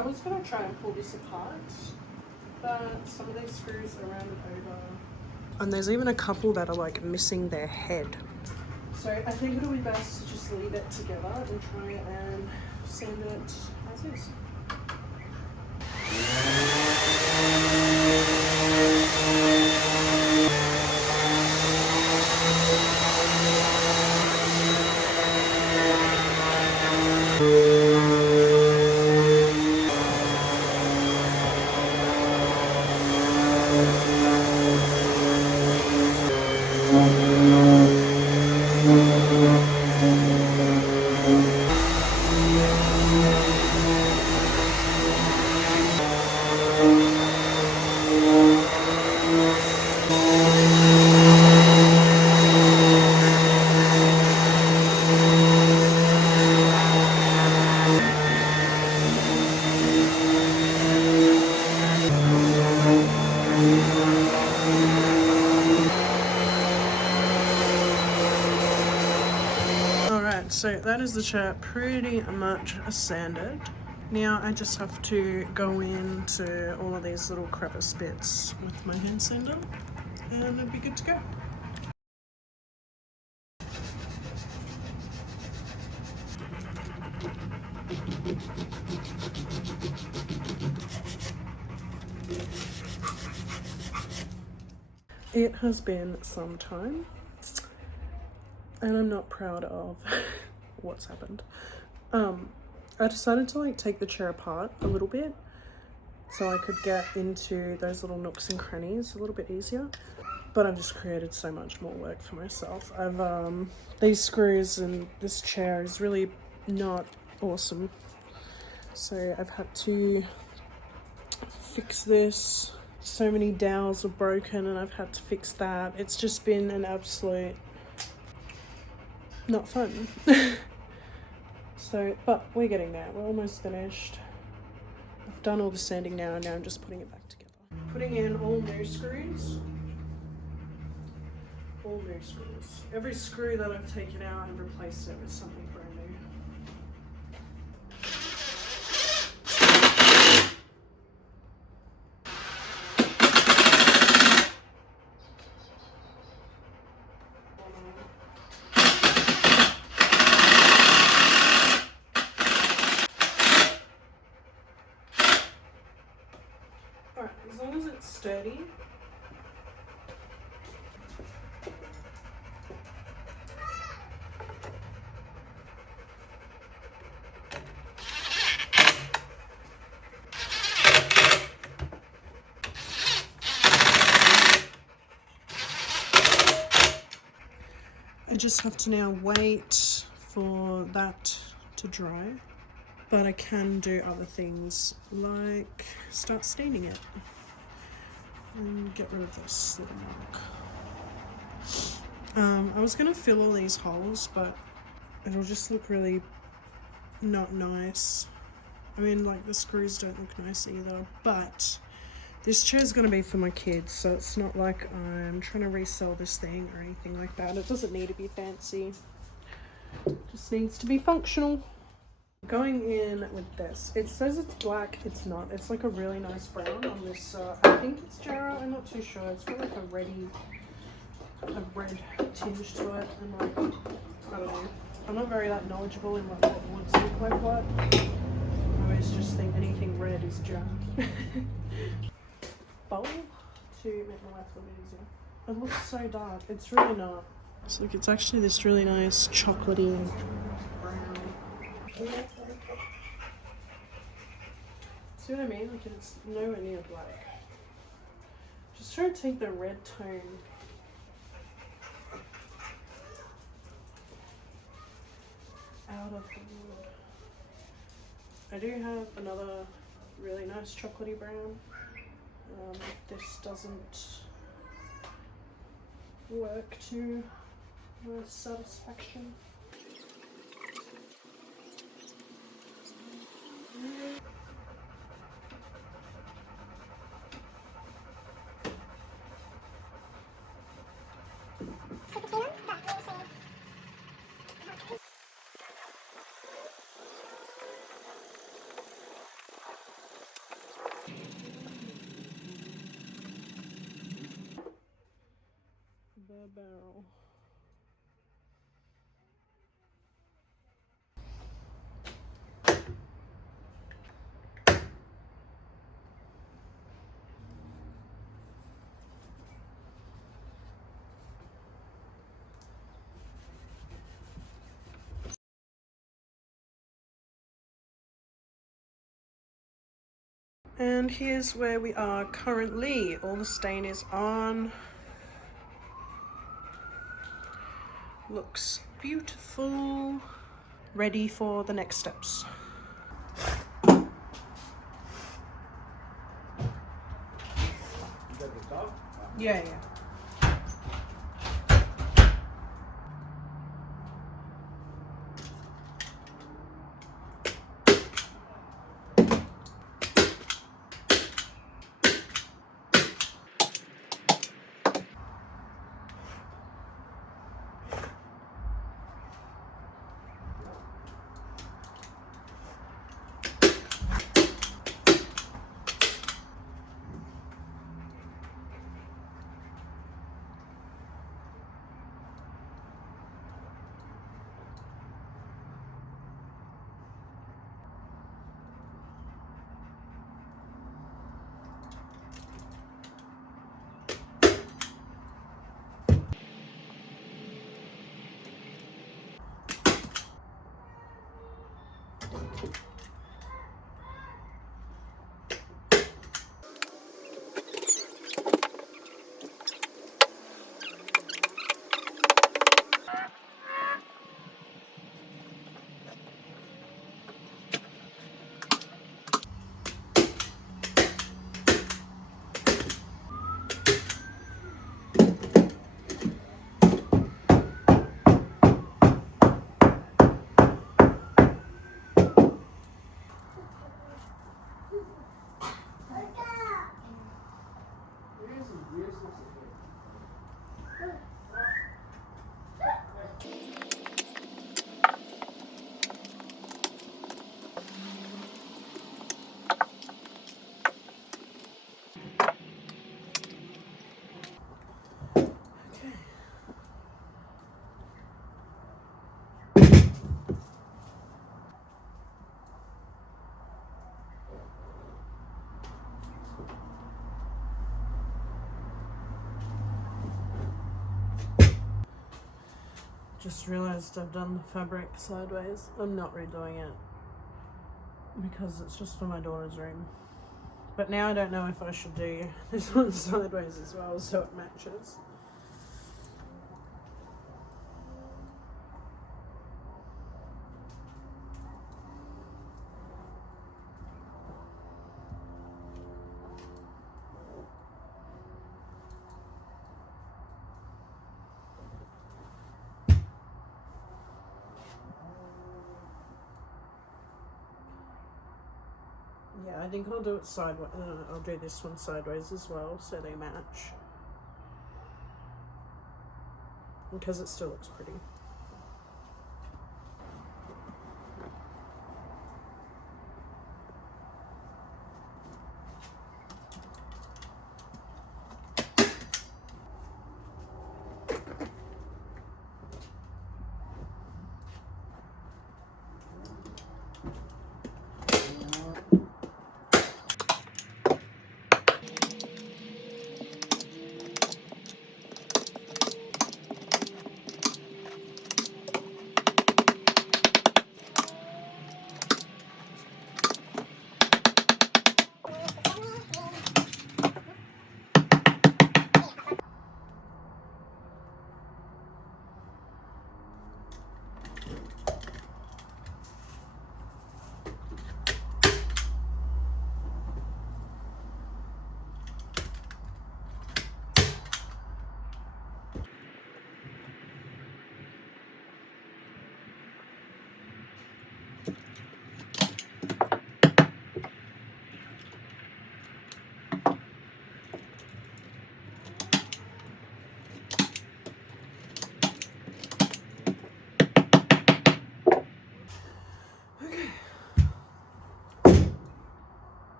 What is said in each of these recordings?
I was going to try and pull this apart, but some of these screws are rounded over. And there's even a couple that are like missing their head. So I think it'll be best to just leave it together and try and sand it as is. So that is the chair pretty much sanded. Now I just have to go into all of these little crevice bits with my hand sander and it'll be good to go. It has been some time and I'm not proud of what's happened. I decided to like take the chair apart a little bit so I could get into those little nooks and crannies a little bit easier, but I've just created so much more work for myself. I've these screws and this chair is really not awesome, so I've had to fix this. So many dowels are broken and I've had to fix that. It's just been an absolute not fun. So, but we're getting there. We're almost finished. I've done all the sanding now and now I'm just putting it back together. Putting in all new screws. All new screws. Every screw that I've taken out and replaced it with something brand new. Alright, as long as it's sturdy. I just have to now wait for that to dry, but I can do other things like start staining it and get rid of this little mark. I was gonna fill all these holes, but it'll just look really not nice. I mean, like the screws don't look nice either, but this chair is going to be for my kids, so it's not like I'm trying to resell this thing or anything like that. It doesn't need to be fancy. It just needs to be functional. Going in with this. It says it's black. It's not. It's like a really nice brown on this. I think it's Jarrah. I'm not too sure. It's got like a red tinge to it. And like, I don't know. I'm not very that knowledgeable in like what woods look like what. I always just think anything red is Jarrah. Bowl to make my life a little easier. It looks so dark. It's really not. So look, it's actually this really nice chocolatey brown. See what I mean? Like it's nowhere near black. Just try to take the red tone out of the wood. I do have another really nice chocolatey brown. This doesn't work to my satisfaction. the barrel. And here's where we are currently. All the stain is on. Looks beautiful. Ready for the next steps. Yeah, yeah. Just realized I've done the fabric sideways. I'm not redoing it because it's just for my daughter's room. But now I don't know if I should do this one sideways as well so it matches. Yeah, I think I'll do it sideways. I'll do this one sideways as well so they match. Because it still looks pretty.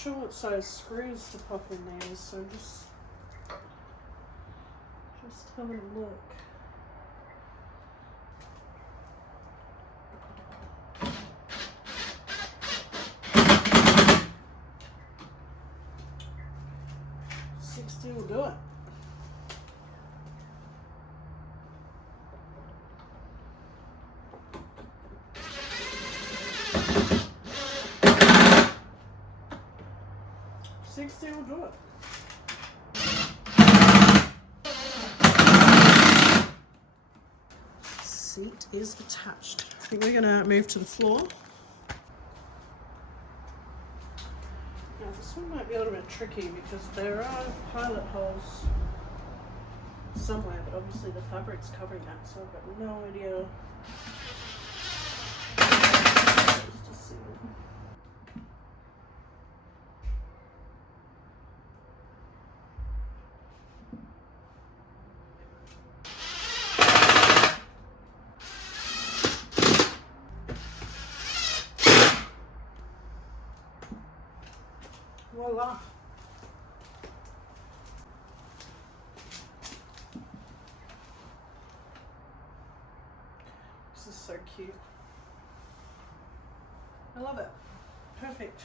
sure what size screws to pop in these, so just having a look. $60 will do it. $60 will do it. Seat is attached. I think we're gonna move to the floor. Now this one might be a little bit tricky because there are pilot holes somewhere, but obviously the fabric's covering that, so I've got no idea. Just to see. Voila. This is so cute. I love it. Perfect.